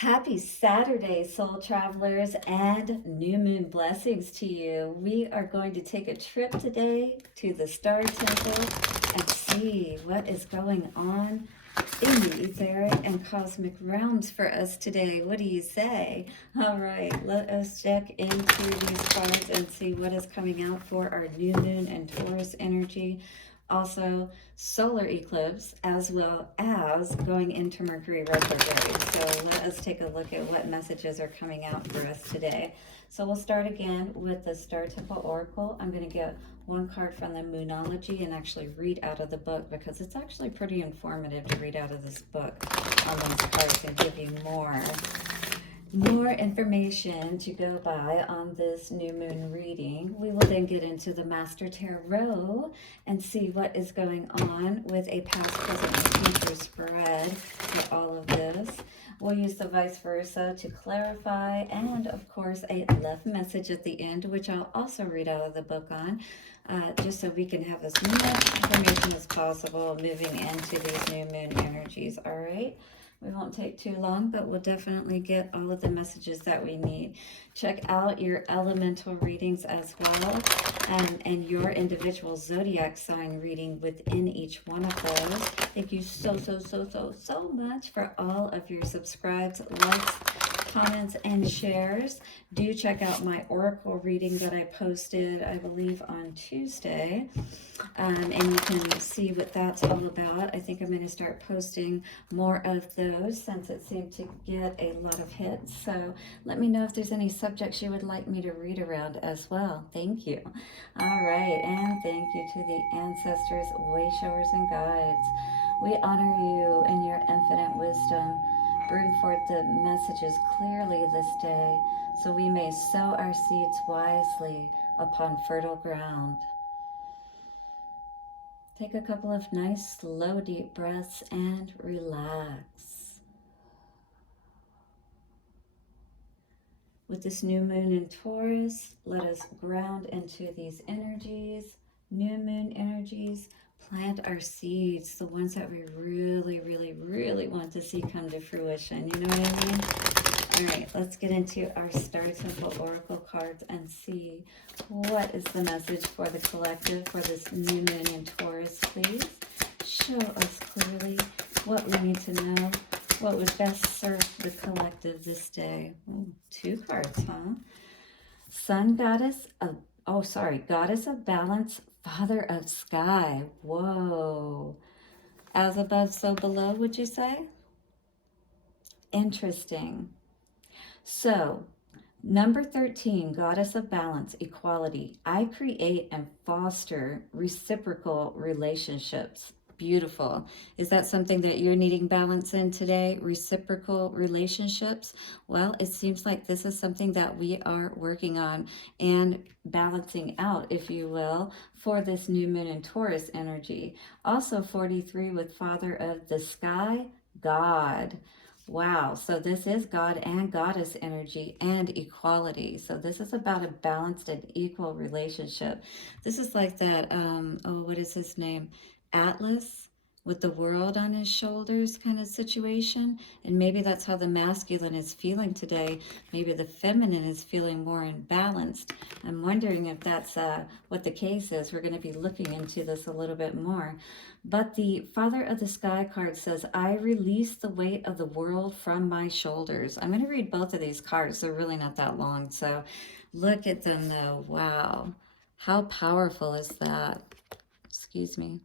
Happy Saturday, soul travelers, and new moon blessings to you. We are going to take a trip today to the Star Temple and see what is going on in the etheric and cosmic realms for us today. What do you say? All right, let us check into these cards and see what is coming out for our new moon and Taurus energy. Also, solar eclipse, as well as going into Mercury retrograde. So let us take a look at what messages are coming out for us today. So we'll start again with the Star Temple Oracle. I'm going to get one card from the Moonology and actually read out of the book, because it's actually pretty informative to read out of this book on these cards and give you more information to go by on this new moon reading. We will then get into the Master Tarot and see what is going on with a past, present, and future spread for all of this. We'll use the vice versa to clarify, and of course a love message at the end, which I'll also read out of the book on, just so we can have as much information as possible moving into these new moon energies. All right. We won't take too long, but we'll definitely get all of the messages that we need. Check out your elemental readings as well, and your individual zodiac sign reading within each one of those. Thank you so much for all of your subscribes, likes, comments, and shares. Do check out my oracle reading that I posted, I believe, on Tuesday. And you can see what that's all about. I think I'm going to start posting more of those since it seemed to get a lot of hits. So let me know if there's any subjects you would like me to read around as well. Thank you. All right, and thank you to the ancestors, way showers, and guides. We honor you in your infinite wisdom. Bring forth the messages clearly this day, so we may sow our seeds wisely upon fertile ground. Take a couple of nice, slow, deep breaths and relax. With this new moon in Taurus, let us ground into these energies, new moon energies, plant our seeds, the ones that we really want to see come to fruition. You know what I mean? All right, let's get into our Star Temple Oracle cards and see what is the message for the collective for this new moon in Taurus, please. Show us clearly what we need to know, what would best serve the collective this day. Ooh, two cards, huh? Sun goddess of, goddess of balance, father of sky. Whoa. As above, so below, would you say? Interesting. So, number 13, goddess of balance, equality. I create and foster reciprocal relationships. Beautiful. Is that something that you're needing balance in today? Reciprocal relationships? Well, it seems like this is something that we are working on and balancing out, if you will, for this new moon in Taurus energy. Also 43 with father of the sky, God. Wow, so this is God and goddess energy and equality. So this is about a balanced and equal relationship. This is like that, what is his name? Atlas with the world on his shoulders kind of situation. And maybe that's how the masculine is feeling today. Maybe the feminine is feeling more imbalanced. I'm wondering if that's what the case is. We're going to be looking into this a little bit more. But the Father of the Sky card says, I release the weight of the world from my shoulders. I'm going to read both of these cards. They're really not that long. So look at them though. Wow. How powerful is that? Excuse me.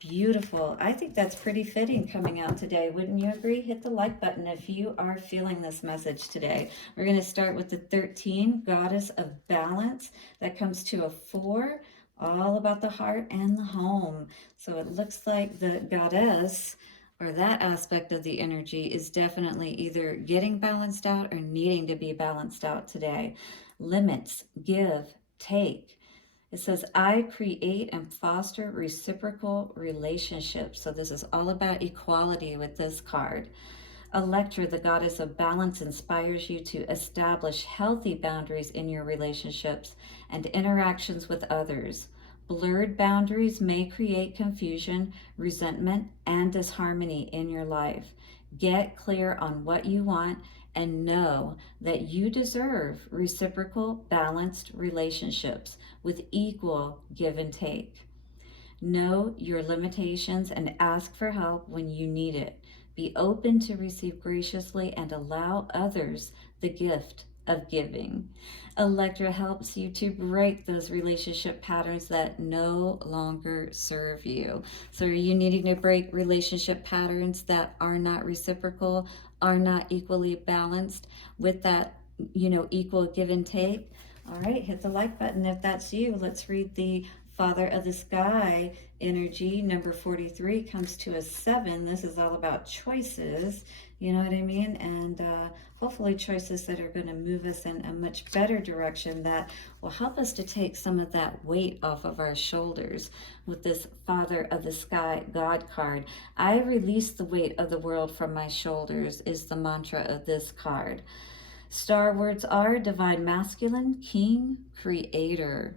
Beautiful. I think that's pretty fitting coming out today. Wouldn't you agree? Hit the like button if you are feeling this message today. We're going to start with the 13, goddess of balance. That comes to a 4, all about the heart and the home. So it looks like the goddess, or that aspect of the energy, is definitely either getting balanced out or needing to be balanced out today. Limits, give, take. It says, I create and foster reciprocal relationships. So this is all about equality with this card. Electra, the goddess of balance, inspires you to establish healthy boundaries in your relationships and interactions with others. Blurred boundaries may create confusion, resentment, and disharmony in your life. Get clear on what you want and know that you deserve reciprocal, balanced relationships with equal give and take. Know your limitations and ask for help when you need it. Be open to receive graciously and allow others the gift of giving. Electra helps you to break those relationship patterns that no longer serve you. So are you needing to break relationship patterns that are not reciprocal, are not equally balanced with that, equal give and take? All right, hit the like button if that's you. Let's read the Father of the Sky energy. Number 43 comes to a 7. This is all about choices, you know what I mean? And hopefully choices that are going to move us in a much better direction that will help us to take some of that weight off of our shoulders. With this Father of the Sky God card, I release the weight of the world from my shoulders is the mantra of this card. Star words are Divine Masculine, King, Creator.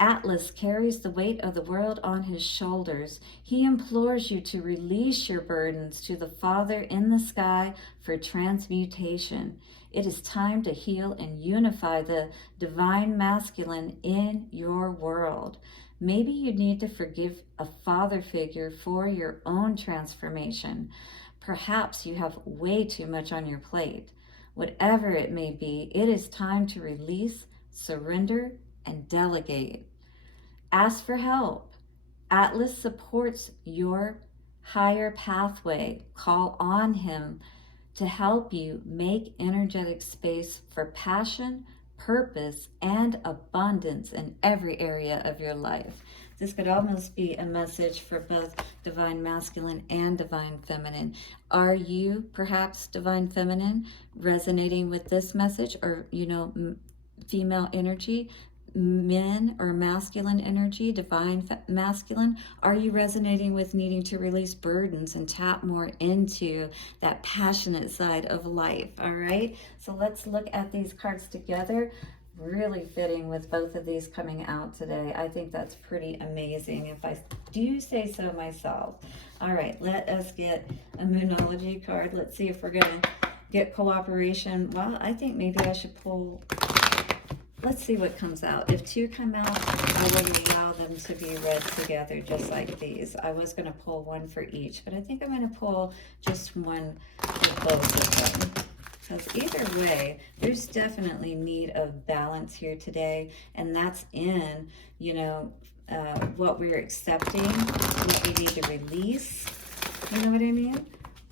Atlas carries the weight of the world on his shoulders. He implores you to release your burdens to the Father in the sky for transmutation. It is time to heal and unify the Divine Masculine in your world. Maybe you need to forgive a father figure for your own transformation. Perhaps you have way too much on your plate. Whatever it may be, it is time to release, surrender, and delegate. Ask for help. Atlas supports your higher pathway. Call on him to help you make energetic space for passion, purpose, and abundance in every area of your life. This could almost be a message for both Divine Masculine and Divine Feminine. Are you perhaps Divine Feminine resonating with this message, or, female energy? Men or masculine energy, divine masculine? Are you resonating with needing to release burdens and tap more into that passionate side of life? All right, so let's look at these cards together. Really fitting with both of these coming out today. I think that's pretty amazing, if I do say so myself. All right, let us get a Moonology card. Let's see if we're gonna get cooperation. Well, I think maybe I should pull. Let's see what comes out. If 2 come out, I will allow them to be read together just like these. I was going to pull 1 for each, but I think I'm going to pull just 1 for both of them. Because either way, there's definitely need of balance here today, and that's in, what we're accepting, what we need to release, you know what I mean?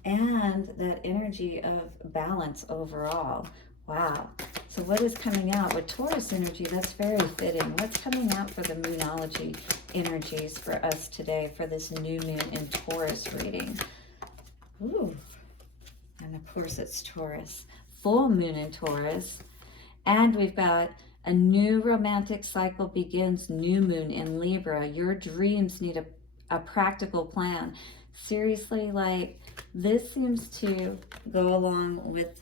And that energy of balance overall. Wow. So what is coming out with Taurus energy? That's very fitting. What's coming out for the Moonology energies for us today for this new moon in Taurus reading? Ooh. And of course it's Taurus. Full moon in Taurus. And we've got a new romantic cycle begins, new moon in Libra. Your dreams need a practical plan. Seriously, like, this seems to go along with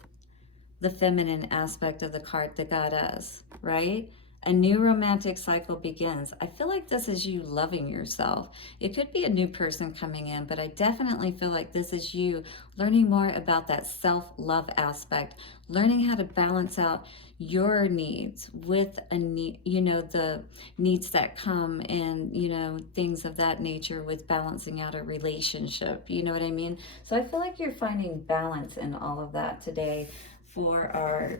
the feminine aspect of the card, the goddess, right? A new romantic cycle begins. I feel like this is you loving yourself. It could be a new person coming in, but I definitely feel like this is you learning more about that self-love aspect, learning how to balance out your needs with a need, the needs that come and, things of that nature with balancing out a relationship. You know what I mean? So I feel like you're finding balance in all of that today. For our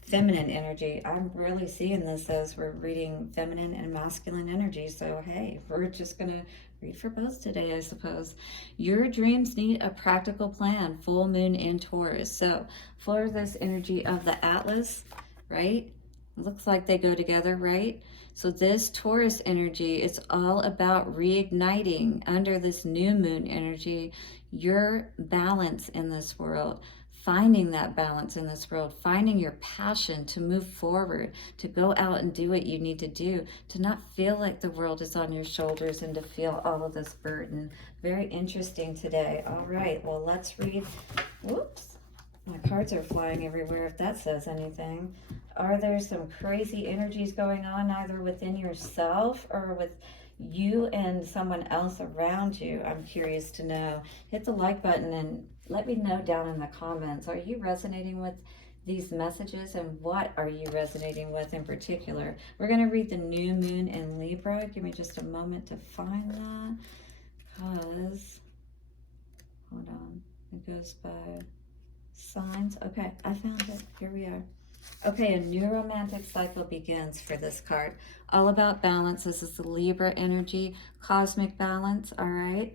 feminine energy, I'm really seeing this as we're reading feminine and masculine energy. So, hey, we're just going to read for both today, I suppose. Your dreams need a practical plan. Full moon in Taurus. So, for this energy of the Atlas, right? Looks like they go together, right? So this Taurus energy, it's all about reigniting under this new moon energy your balance in this world. Finding that balance in this world, finding your passion to move forward, to go out and do what you need to do, to not feel like the world is on your shoulders and to feel all of this burden. Very interesting today. All right, well, let's read. Whoops, my cards are flying everywhere, if that says anything. Are there some crazy energies going on either within yourself or with you and someone else around you, I'm curious to know. Hit the like button and let me know down in the comments. Are you resonating with these messages, and what are you resonating with in particular? We're going to read the new moon in Libra. Give me just a moment to find that, because, hold on, it goes by signs. Okay, I found it. Here we are. Okay, a new romantic cycle begins for this card. All about balance. This is the Libra energy, cosmic balance, all right?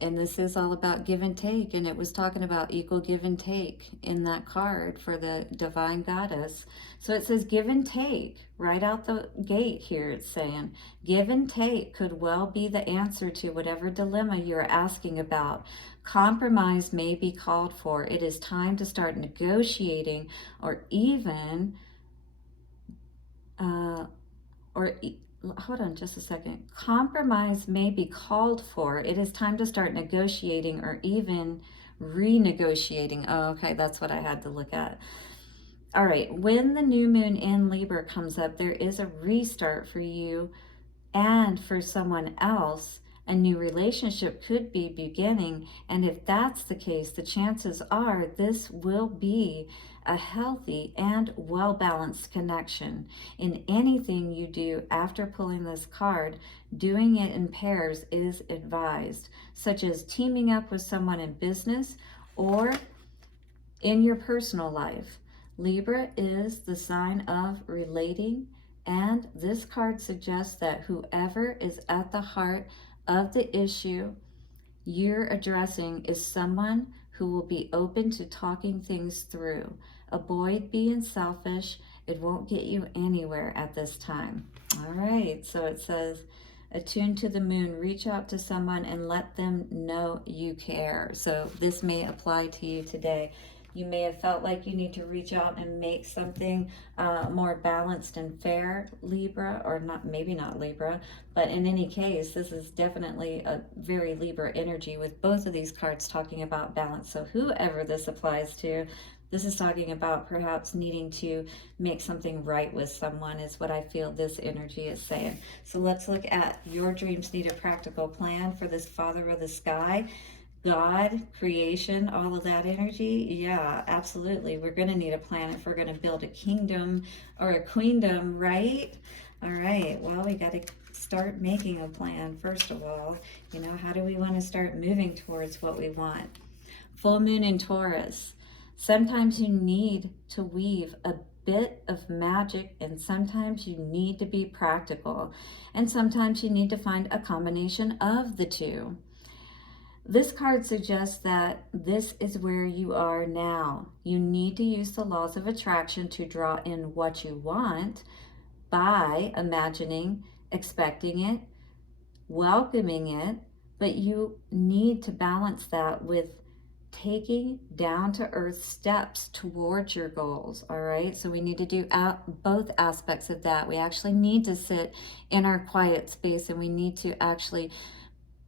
And this is all about give and take, and it was talking about equal give and take in that card for the divine goddess. So it says give and take right out the gate here. It's saying give and take could well be the answer to whatever dilemma you're asking about. Compromise may be called for. It is time to start negotiating, or even hold on just a second. Compromise may be called for. It is time to start negotiating, or even renegotiating. Oh, okay, that's what I had to look at. All right, when the new moon in Libra comes up, there is a restart for you and for someone else. A new relationship could be beginning, and if that's the case, the chances are this will be a healthy and well-balanced connection. In anything you do after pulling this card, doing it in pairs is advised, such as teaming up with someone in business or in your personal life. Libra is the sign of relating, and this card suggests that whoever is at the heart of the issue you're addressing is someone who will be open to talking things through. Avoid being selfish. It won't get you anywhere at this time. All right, so it says, attune to the moon, reach out to someone and let them know you care. So this may apply to you today. You may have felt like you need to reach out and make something more balanced and fair, Libra, or not, maybe not Libra, but in any case, this is definitely a very Libra energy with both of these cards talking about balance. So whoever this applies to, this is talking about perhaps needing to make something right with someone is what I feel this energy is saying. So let's look at your dreams need a practical plan for this Father of the Sky. God, creation, all of that energy, yeah, absolutely. We're going to need a plan if we're going to build a kingdom or a queendom, right? All right, well, we got to start making a plan, first of all. You know, how do we want to start moving towards what we want? Full moon in Taurus. Sometimes you need to weave a bit of magic, and sometimes you need to be practical, and sometimes you need to find a combination of the two. This card suggests that this is where you are now. You need to use the laws of attraction to draw in what you want by imagining, expecting it, welcoming it, but you need to balance that with taking down to earth steps towards your goals. All right, so we need to do both aspects of that. We actually need to sit in our quiet space, and we need to actually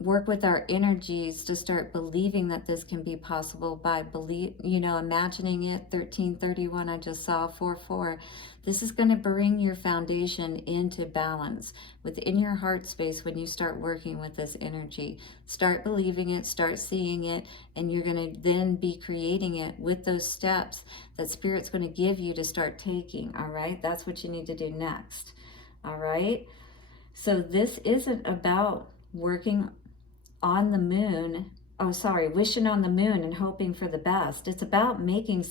work with our energies to start believing that this can be possible by imagining it. 1331, I just saw 44. This is going to bring your foundation into balance within your heart space when you start working with this energy. Start believing it, start seeing it, and you're going to then be creating it with those steps that Spirit's going to give you to start taking. All right, that's what you need to do next. All right, so this isn't about working on the moon, wishing on the moon and hoping for the best. It's about making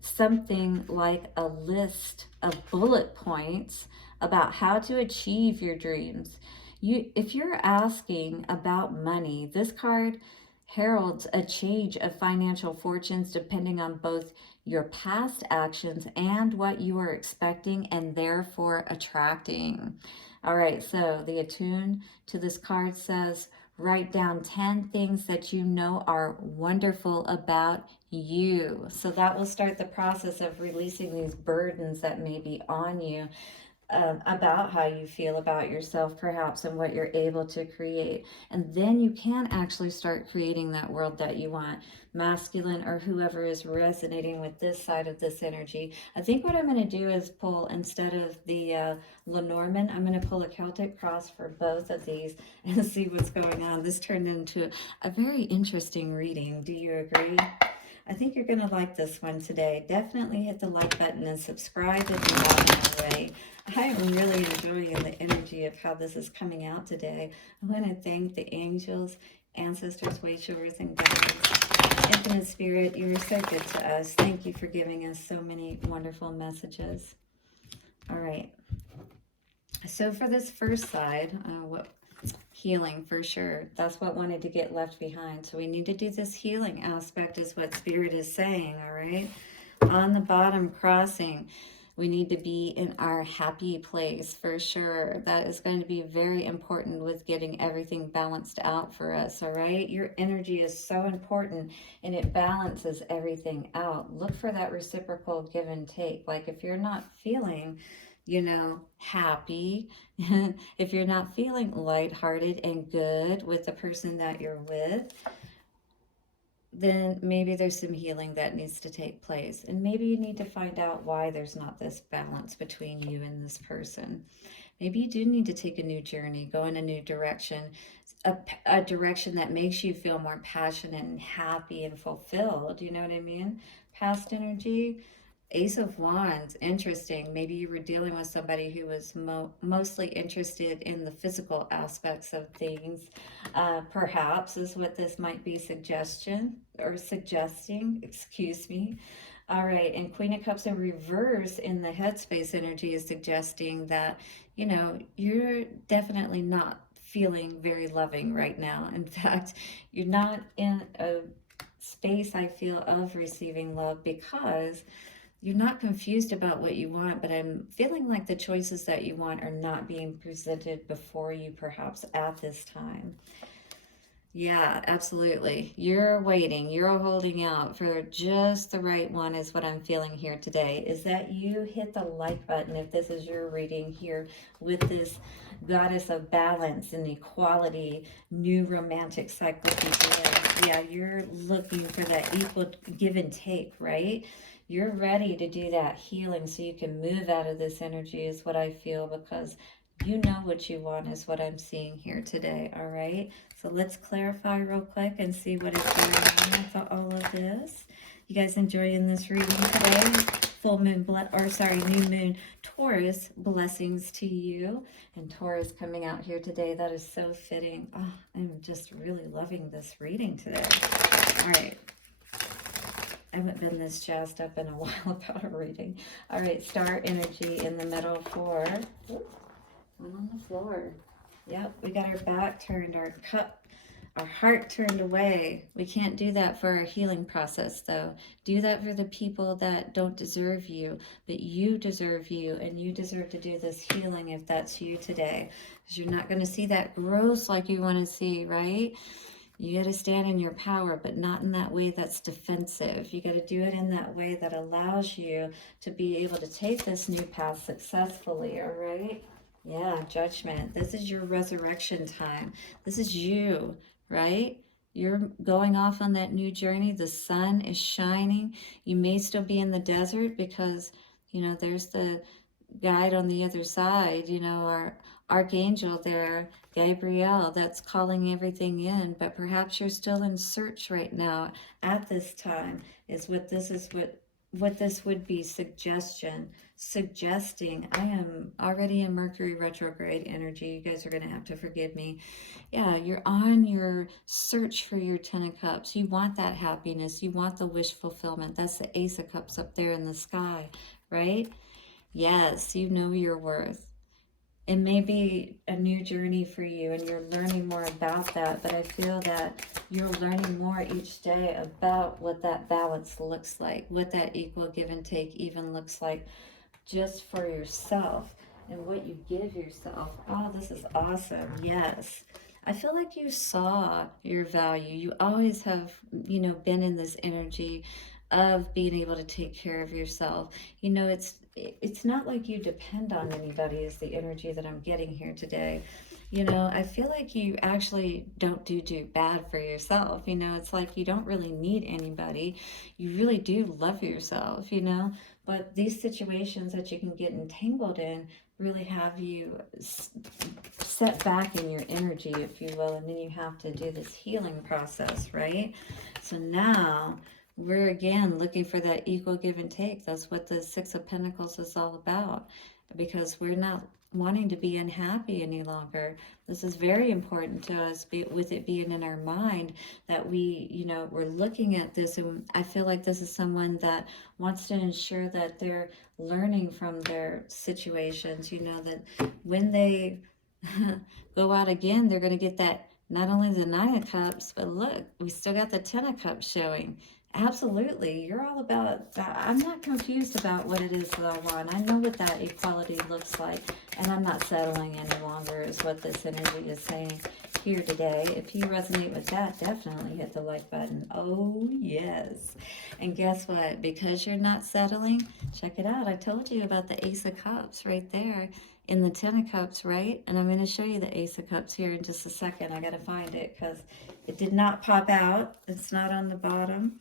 something like a list of bullet points about how to achieve your dreams. If you're asking about money, this card heralds a change of financial fortunes depending on both your past actions and what you are expecting and therefore attracting. All right, so the attune to this card says, write down 10 things that you know are wonderful about you. So that will start the process of releasing these burdens that may be on you. about how you feel about yourself, perhaps, and what you're able to create. And then you can actually start creating that world that you want. Masculine or whoever is resonating with this side of this energy. I think what I'm going to do is pull, instead of the Lenormand, I'm going to pull a Celtic cross for both of these and see what's going on. This turned into a very interesting reading. Do you agree? I think you're going to like this one today. Definitely hit the like button and subscribe if you haven't already. I am really enjoying the energy of how this is coming out today. I want to thank the angels, ancestors, way showers, and guides. Infinite Spirit, you are so good to us. Thank you for giving us so many wonderful messages. All right. So for this first side, healing for sure. That's what wanted to get left behind. So we need to do this healing aspect is what Spirit is saying, all right? On the bottom crossing, we need to be in our happy place for sure. That is going to be very important with getting everything balanced out for us, all right? Your energy is so important and it balances everything out. Look for that reciprocal give and take. Like if you're not feeling, you know, happy, if you're not feeling lighthearted and good with the person that you're with, then maybe there's some healing that needs to take place. And maybe you need to find out why there's not this balance between you and this person. Maybe you do need to take a new journey, go in a new direction, a direction that makes you feel more passionate and happy and fulfilled. You know what I mean? Past energy. Ace of Wands, interesting. Maybe you were dealing with somebody who was mostly interested in the physical aspects of things. Perhaps is what this might be suggesting, excuse me. All right, and Queen of Cups in reverse in the headspace energy is suggesting that, you know, you're definitely not feeling very loving right now. In fact, you're not in a space, I feel, of receiving love because you're not confused about what you want, but I'm feeling like the choices that you want are not being presented before you perhaps at this time. Yeah, absolutely. You're waiting. You're holding out for just the right one is what I'm feeling here today. Is that you hit the like button if this is your reading here with this goddess of balance and equality, new romantic cycle begins. Yeah, you're looking for that equal give and take, right? You're ready to do that healing so you can move out of this energy is what I feel, because you know what you want is what I'm seeing here today, all right? So let's clarify real quick and see what is going on with all of this. You guys enjoying this reading today? Full moon, new moon, Taurus, blessings to you. And Taurus coming out here today, that is so fitting. Oh, I'm just really loving this reading today. All right. I haven't been this jazzed up in a while about a reading. All right, star energy in the middle for one on the floor. Yep, we got our back turned, our heart turned away. We can't do that for our healing process, though. Do that for the people that don't deserve you, but you deserve you, and you deserve to do this healing if that's you today. Because you're not going to see that growth like you want to see, right? You got to stand in your power, but not in that way that's defensive. You got to do it in that way that allows you to be able to take this new path successfully, all right? Yeah, judgment. This is your resurrection time. This is you, right? You're going off on that new journey. The sun is shining. You may still be in the desert because, you know, there's the guide on the other side, you know, our archangel there, Gabriel, that's calling everything in. But perhaps you're still in search right now at this time is what this would be suggesting. I am already in Mercury retrograde energy. You guys are going to have to forgive me. Yeah, you're on your search for your 10 of Cups. You want that happiness. You want the wish fulfillment. That's the Ace of Cups up there in the sky, right? Yes, you know your worth. It may be a new journey for you and you're learning more about that, but I feel that you're learning more each day about what that balance looks like, what that equal give and take even looks like just for yourself and what you give yourself. Oh, this is awesome. Yes. I feel like you saw your value. You always have, you know, been in this energy of being able to take care of yourself. You know, it's not like you depend on anybody is the energy that I'm getting here today. You know, I feel like you actually don't do bad for yourself. You know, it's like you don't really need anybody. You really do love yourself, you know. But these situations that you can get entangled in really have you set back in your energy, if you will, and then you have to do this healing process, right? So now we're again looking for that equal give and take. That's what the Six of Pentacles is all about, because we're not wanting to be unhappy any longer. This is very important to us, with it being in our mind that we, you know, we're looking at this, and I feel like this is someone that wants to ensure that they're learning from their situations, you know, that when they go out again, they're going to get that, not only the Nine of Cups, but look, we still got the Ten of Cups showing. Absolutely. You're all about that. I'm not confused about what it is that I want. I know what that equality looks like, and I'm not settling any longer is what this energy is saying here today. If you resonate with that, definitely hit the like button. Oh, yes. And guess what? Because you're not settling, check it out. I told you about the Ace of Cups right there in the Ten of Cups, right? And I'm going to show you the Ace of Cups here in just a second. I got to find it because it did not pop out. It's not on the bottom.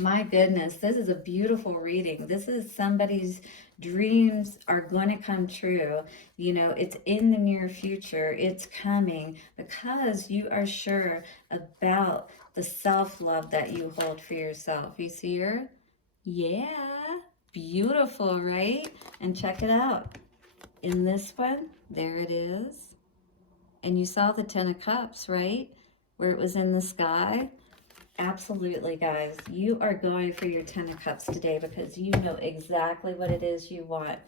My goodness, this is a beautiful reading. This is somebody's dreams are going to come true. You know, it's in the near future. It's coming because you are sure about the self-love that you hold for yourself. You see her? Yeah, beautiful, right? And check it out. In this one, there it is. And you saw the Ten of Cups, right? Where it was in the sky. Absolutely, guys. You are going for your Ten of Cups today because you know exactly what it is you want.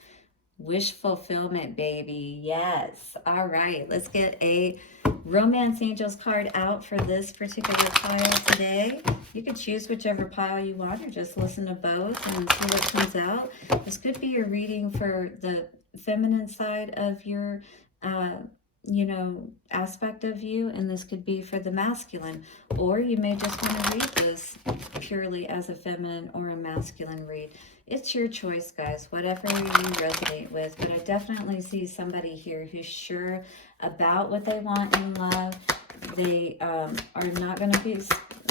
Wish fulfillment, baby. Yes. All right. Let's get a Romance Angels card out for this particular pile today. You can choose whichever pile you want or just listen to both and see what comes out. This could be your reading for the feminine side of your you know, aspect of you, and this could be for the masculine, or you may just want to read this purely as a feminine or a masculine read. It's your choice, guys, whatever you resonate with. But I definitely see somebody here who's sure about what they want in love. They are not going to be,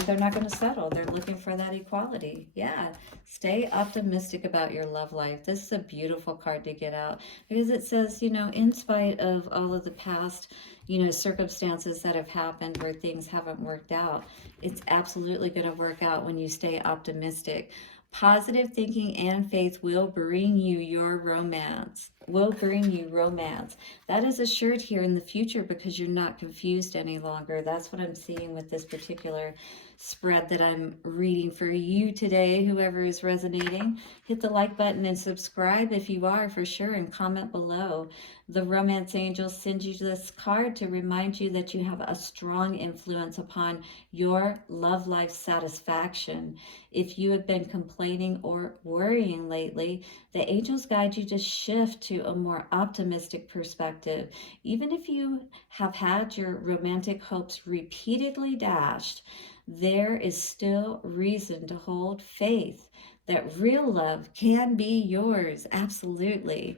they're not going to settle. They're looking for that equality. Yeah, stay optimistic about your love life. This is a beautiful card to get out because it says, you know, in spite of all of the past, you know, circumstances that have happened where things haven't worked out, it's absolutely going to work out when you stay optimistic. Positive thinking and faith will bring you your romance. Will bring you romance. That is assured here in the future because you're not confused any longer. That's what I'm seeing with this particular spread that I'm reading for you today. Whoever is resonating, hit the like button and subscribe if you are, for sure, and comment below. The Romance Angels send you this card to remind you that you have a strong influence upon your love life satisfaction. If you have been complaining or worrying lately, the angels guide you to shift to a more optimistic perspective. Even if you have had your romantic hopes repeatedly dashed, there is still reason to hold faith that real love can be yours. Absolutely.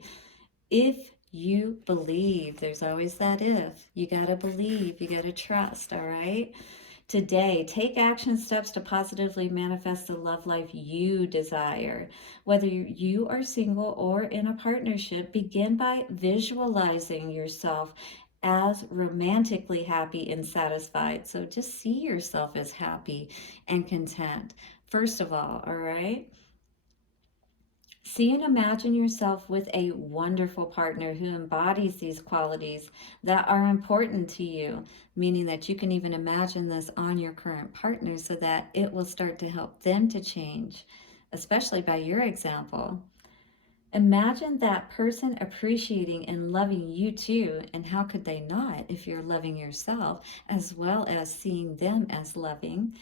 If you believe, there's always that if. You got to believe, you got to trust, all right? Today, take action steps to positively manifest the love life you desire. Whether you are single or in a partnership, begin by visualizing yourself as romantically happy and satisfied. So just see yourself as happy and content, first of all right? See and imagine yourself with a wonderful partner who embodies these qualities that are important to you, meaning that you can even imagine this on your current partner so that it will start to help them to change, especially by your example. Imagine that person appreciating and loving you too, and how could they not if you're loving yourself, as well as seeing them as loving.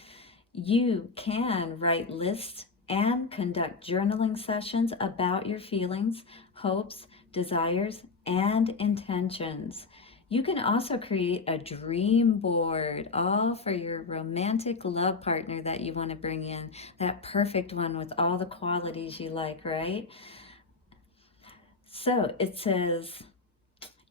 You can write lists and conduct journaling sessions about your feelings, hopes, desires, and intentions. You can also create a dream board, all for your romantic love partner that you want to bring in, that perfect one with all the qualities you like, right? So it says,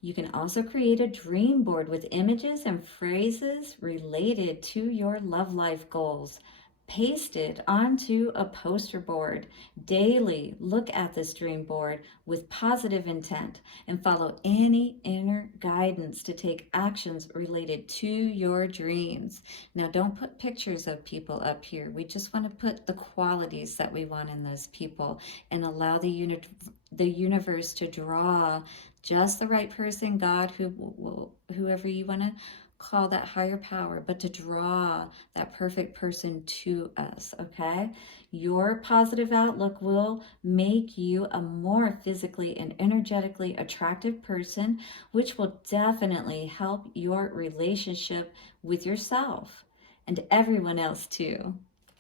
you can also create a dream board with images and phrases related to your love life goals. Paste it onto a poster board. Daily, look at this dream board with positive intent and follow any inner guidance to take actions related to your dreams. Now, don't put pictures of people up here. We just want to put the qualities that we want in those people and allow the universe to draw just the right person, God, whoever you want to call that higher power, but to draw that perfect person to us, okay? Your positive outlook will make you a more physically and energetically attractive person, which will definitely help your relationship with yourself and everyone else too.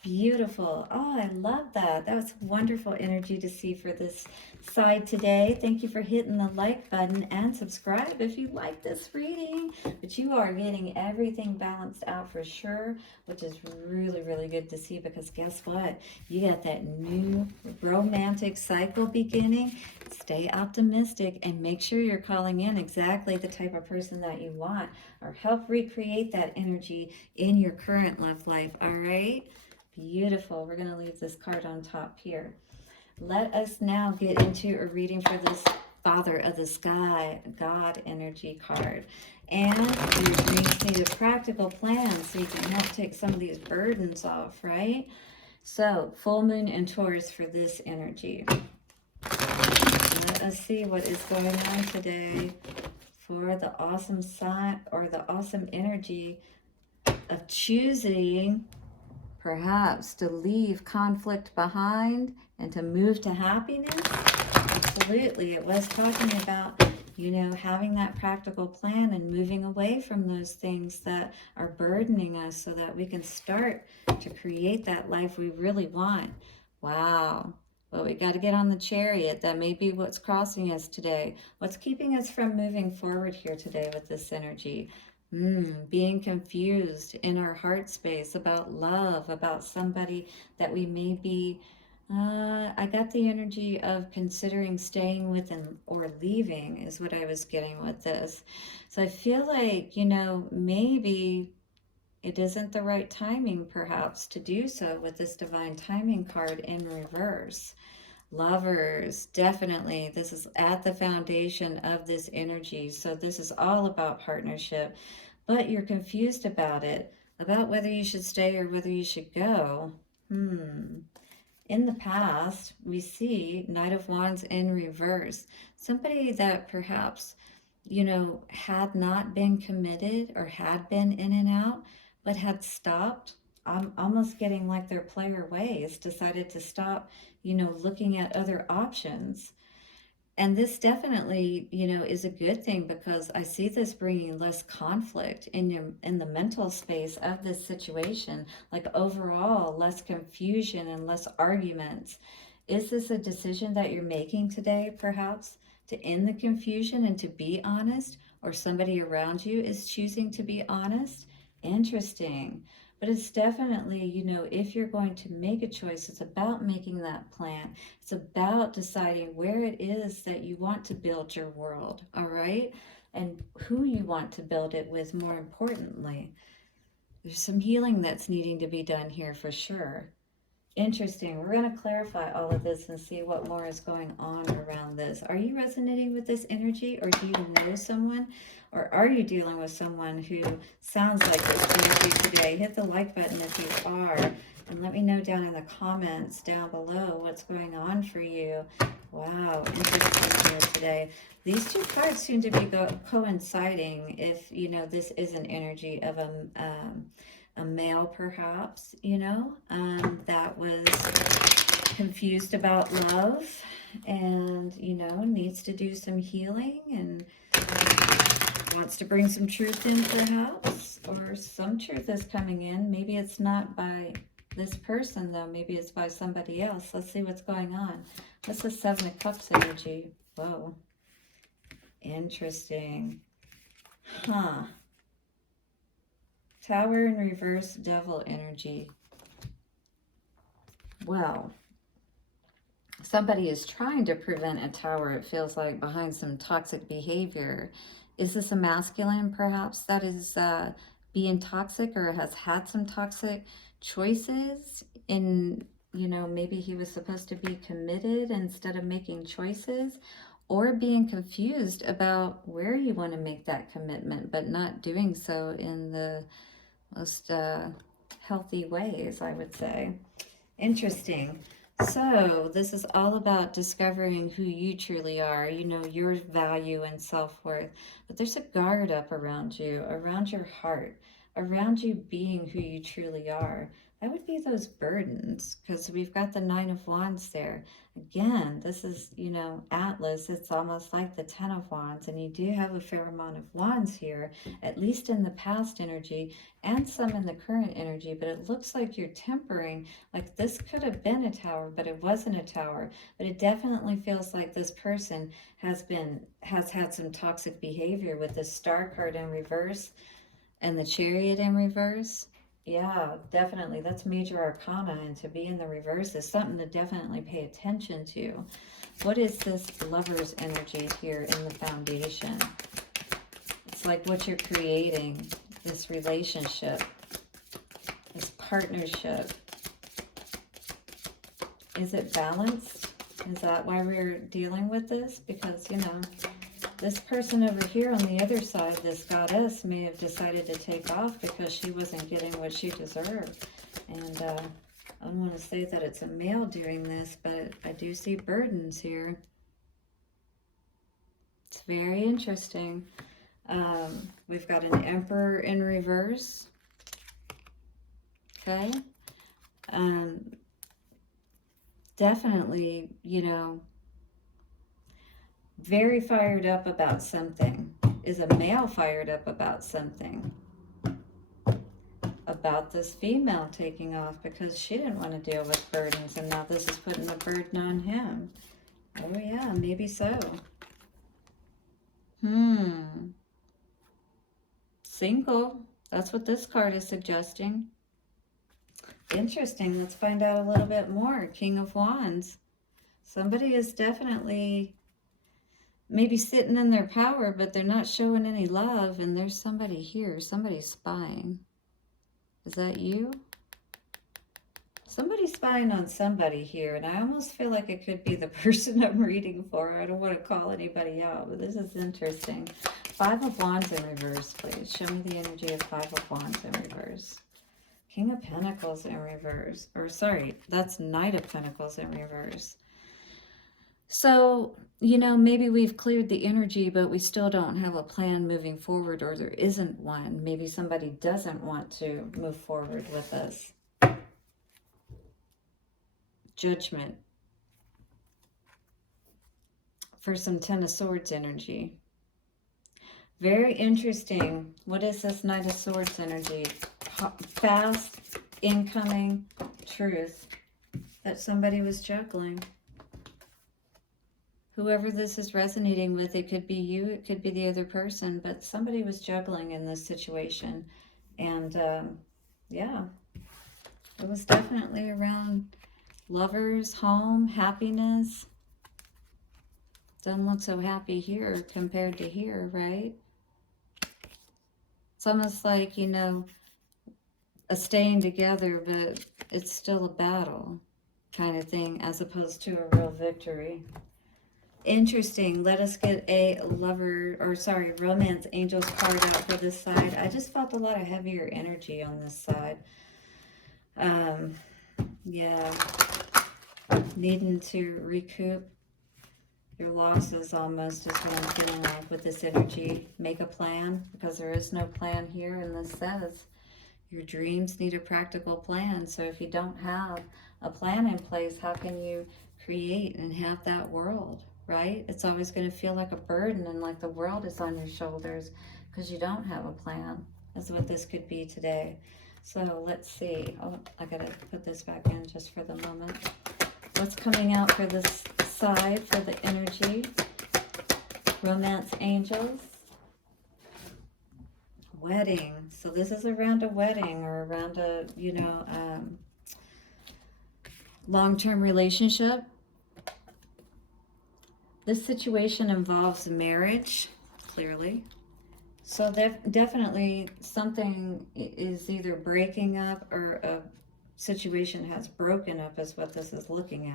Beautiful. Oh, I love that. That was wonderful energy to see for this side today. Thank you for hitting the like button and subscribe if you like this reading. But you are getting everything balanced out for sure, which is really, really good to see, because guess what? You got that new romantic cycle beginning. Stay optimistic and make sure you're calling in exactly the type of person that you want, or help recreate that energy in your current love life, all right? Beautiful. We're going to leave this card on top here. Let us now get into a reading for this Father of the Sky, God energy card. And it brings me to practical plans so you can help take some of these burdens off, right? So, full moon and Taurus for this energy. Let us see what is going on today for the awesome sign, or the awesome energy of choosing perhaps to leave conflict behind and to move to happiness. Absolutely. It was talking about, having that practical plan and moving away from those things that are burdening us so that we can start to create that life we really want. Wow. Well, we got to get on the chariot. That may be what's crossing us today. What's keeping us from moving forward here today with this energy? Being confused in our heart space about love, about somebody that we may be, I got the energy of considering staying with or leaving is what I was getting with this. So I feel like, maybe it isn't the right timing perhaps to do so with this divine timing card in reverse. Lovers, definitely. This is at the foundation of this energy. So this is all about partnership, but you're confused about it, about whether you should stay or whether you should go. In the past, we see Knight of Wands in reverse. Somebody that perhaps, had not been committed or had been in and out, but had stopped. I'm almost getting like their player ways, decided to stop, looking at other options. And this definitely, is a good thing, because I see this bringing less conflict in the mental space of this situation, like overall less confusion and less arguments. Is this a decision that you're making today, perhaps, to end the confusion and to be honest, or somebody around you is choosing to be honest? Interesting. But it's definitely, if you're going to make a choice, it's about making that plan. It's about deciding where it is that you want to build your world, all right? And who you want to build it with, more importantly. There's some healing that's needing to be done here for sure. Interesting. We're going to clarify all of this and see what more is going on around this. Are you resonating with this energy, or do you know someone, or are you dealing with someone who sounds like this energy today? Hit the like button if you are, and let me know down in the comments down below what's going on for you. Wow, interesting here today. These two cards seem to be coinciding if, this is an energy of a male perhaps, that was confused about love and, needs to do some healing and wants to bring some truth in perhaps, or some truth is coming in. Maybe it's not by this person though, maybe it's by somebody else. Let's see what's going on. What's the Seven of Cups energy? Whoa, interesting. Huh. Tower in reverse, devil energy. Well, somebody is trying to prevent a tower, it feels like, behind some toxic behavior. Is this a masculine, perhaps, that is being toxic or has had some toxic choices in, you know, maybe he was supposed to be committed instead of making choices, or being confused about where you want to make that commitment, but not doing so in the most healthy ways, I would say. Interesting. So this is all about discovering who you truly are, you know, your value and self-worth. But there's a guard up around you, around your heart, around you being who you truly are. That would be those burdens, because we've got the Nine of Wands there. Again, this is, you know, Atlas. It's almost like the Ten of Wands, and you do have a fair amount of wands here, at least in the past energy and some in the current energy. But it looks like you're tempering. Like this could have been a tower, but it wasn't a tower. But it definitely feels like this person has had some toxic behavior with the Star card in reverse and the Chariot in reverse. Yeah, definitely. That's major arcana, and to be in the reverse is something to definitely pay attention to. What is this Lover's energy here in the foundation? It's like what you're creating, this relationship, this partnership. Is it balanced? Is that why we're dealing with this? Because, you know, this person over here on the other side, this goddess, may have decided to take off because she wasn't getting what she deserved. And I don't want to say that it's a male doing this, but I do see burdens here. It's very interesting. We've got an Emperor in reverse. Okay. Definitely, you know, very fired up about something. Is a male fired up about something? About this female taking off because she didn't want to deal with burdens, and now this is putting a burden on him. Oh yeah, maybe so. Single. That's what this card is suggesting. Interesting. Let's find out a little bit more. King of Wands. Somebody is definitely maybe sitting in their power, but they're not showing any love, and there's somebody here. Somebody's spying. Is that you? Somebody's spying on somebody here, and I almost feel like it could be the person I'm reading for. I don't want to call anybody out, but this is interesting. Five of Wands in reverse, please. Show me the energy of Five of Wands in reverse. King of Pentacles in reverse. Or sorry, that's Knight of Pentacles in reverse. So, you know, maybe we've cleared the energy, but we still don't have a plan moving forward, or there isn't one. Maybe somebody doesn't want to move forward with us. Judgment. For some Ten of Swords energy. Very interesting. What is this Knight of Swords energy? Fast, incoming truth that somebody was juggling. Whoever this is resonating with, it could be you, it could be the other person, but somebody was juggling in this situation. And yeah, it was definitely around lovers, home, happiness. Doesn't look so happy here compared to here, right? It's almost like, you know, a staying together, but it's still a battle kind of thing, as opposed to a real victory. Interesting. Let us get a romance angels card out for this side. I just felt a lot of heavier energy on this side. Yeah. Needing to recoup your losses almost is what I'm feeling like with this energy. Make a plan, because there is no plan here, and this says your dreams need a practical plan. So if you don't have a plan in place, how can you create and have that world, right? It's always going to feel like a burden and like the world is on your shoulders because you don't have a plan. That's what this could be today. So let's see. Oh, I got to put this back in just for the moment. What's coming out for this side for the energy? Romance angels. wedding. So this is around a wedding or around a, long-term relationship. This situation involves marriage, clearly. So definitely something is either breaking up or a situation has broken up is what this is looking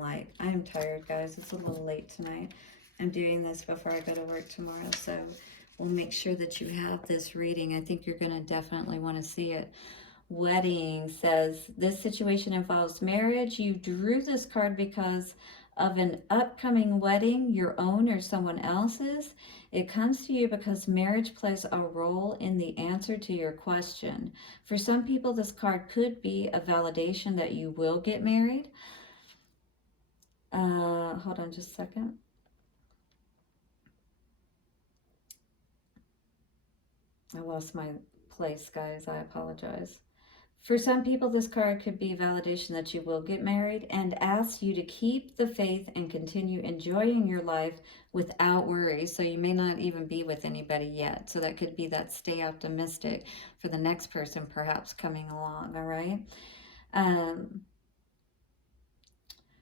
like. I am tired, guys. It's a little late tonight. I'm doing this before I go to work tomorrow, so we'll make sure that you have this reading. I think you're going to definitely want to see it. Wedding says, this situation involves marriage. You drew this card because of an upcoming wedding, your own or someone else's. It comes to you because marriage plays a role in the answer to your question. For some people, this card could be a validation that you will get married. Hold on just a second. I lost my place, guys. I apologize. For some people, this card could be validation that you will get married and asks you to keep the faith and continue enjoying your life without worry. So you may not even be with anybody yet. So that could be that stay optimistic for the next person perhaps coming along, all right?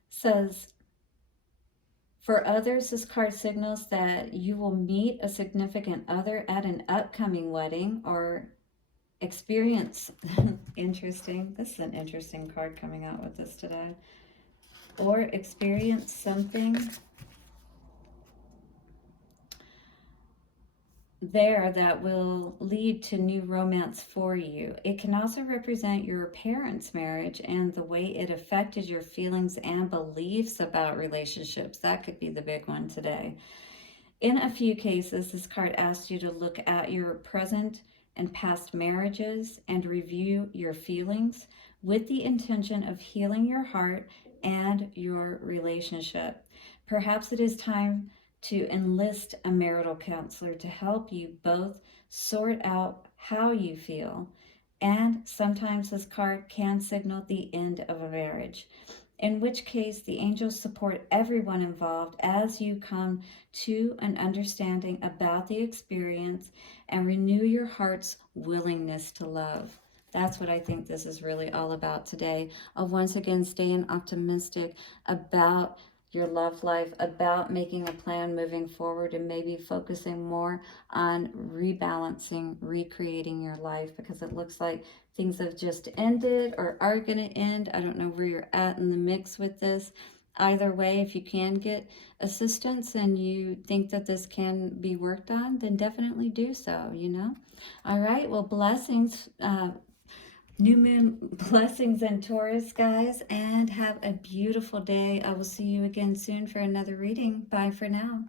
Says, for others, this card signals that you will meet a significant other at an upcoming wedding or experience interesting. This is an interesting card coming out with this today. Or experience something there that will lead to new romance for you. It can also represent your parents' marriage and the way it affected your feelings and beliefs about relationships. That could be the big one today. In a few cases, this card asks you to look at your present and past marriages and review your feelings with the intention of healing your heart and your relationship. Perhaps it is time to enlist a marital counselor to help you both sort out how you feel. And sometimes this card can signal the end of a marriage, in which case the angels support everyone involved as you come to an understanding about the experience and renew your heart's willingness to love. That's what I think this is really all about today, of once again staying optimistic about your love life, about making a plan moving forward, and maybe focusing more on rebalancing, recreating your life, because it looks like things have just ended or are going to end. I don't know where you're at in the mix with this. Either way, if you can get assistance and you think that this can be worked on, then definitely do so, All right, well, blessings, new moon blessings in Taurus, guys, and have a beautiful day. I will see you again soon for another reading. Bye for now.